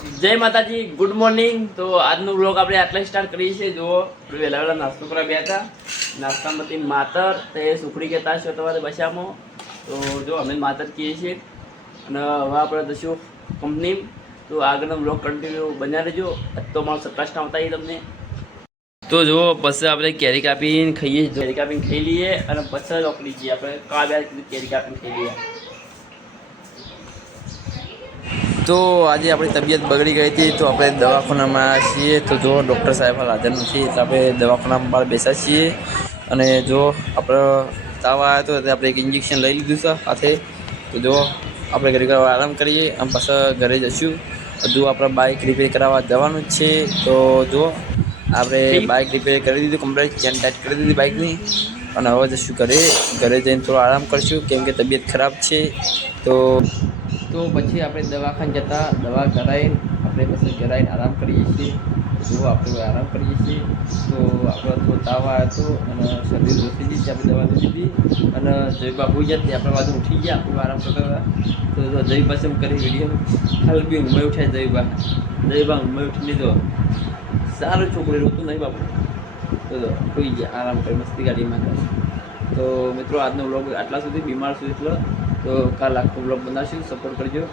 જય માતાજી good morning તો આજનો બ્લોગ આપણે આટલા સ્ટાર્ટ કરીએ છીએ. જુઓ, આપણે વહેલા વહેલા નાસ્તો કરવા બે હતા. નાસ્તામાંથી માતર, તે સુખડી કહેતા છો તમારે બસામાં. તો જો, અમે માતર કહીએ છીએ. અને હવે આપણે જશું કંપની તો આગળનો બ્લોગ કન્ટિન્યુ બન્યા રહેજો. તો મારો સત્તાસના આવતા તમને. તો જુઓ, પછી આપણે કેરી કાપીને ખાઈએ. કેરી કાપીને ખાઈ લઈએ અને પછી રોકડી જઈએ આપણે કાવ્યા કેરી કાપીને ખાઈ લઈએ. તો આજે આપણી તબિયત બગડી ગઈ હતી તો આપણે દવાખાનામાં છીએ. તો જો ડૉક્ટર સાહેબ હાલ હાજર નથી એટલે આપણે દવાખાનામાં બહાર બેસા છીએ. અને જો આપણે તાવ આવ્યો હતો એટલે આપણે એક ઇન્જેક્શન લઈ લીધું છે સાથે તો જો આપણે ઘરે ઘરે આરામ કરીએ આમ પાછા ઘરે જશું. હજુ આપણે બાઇક રિપેર કરાવવા જવાનું જ છે. તો જો આપણે બાઇક રિપેર કરી દીધું કમ્પ્લેટ ચેન ટાઈટ કરી દીધી બાઇકની અને હવે જશું ઘરે. ઘરે જઈને થોડો આરામ કરશું કેમ કે તબિયત ખરાબ છે. તો તો પછી આપણે દવાખાને જતા દવા કરાવીને આપણે પછી કરાવીને આરામ કરીએ છીએ. જો આપણે આરામ કરીએ છીએ, તો આપણો થોડો તાવ આવ્યો હતો અને શરદી ઓછી દીધી આપણે દવા દીધી અને જય બાબુ ગયા તે આપણે બાજુ ઉઠી ગયા, આપણે આરામ કરતા તો જય પાસે એમ કરી વીડિયો હાલ બી ઊંઘમાં ઉઠાય જયબા. જયબા ઊંઘમાં ઉઠી લીધો. સારું છોકરી રોતું નહીં બાપુ? તો સુઈ ગયા, આરામ કરી, મસ્તી ગાડીમાં તો મિત્રો, આજનો વ્લોગ આટલા સુધી, બીમાર સુધી એટલે. તો કાલ આખો વ્લોગ બનાવશું સપોર્ટ કરજો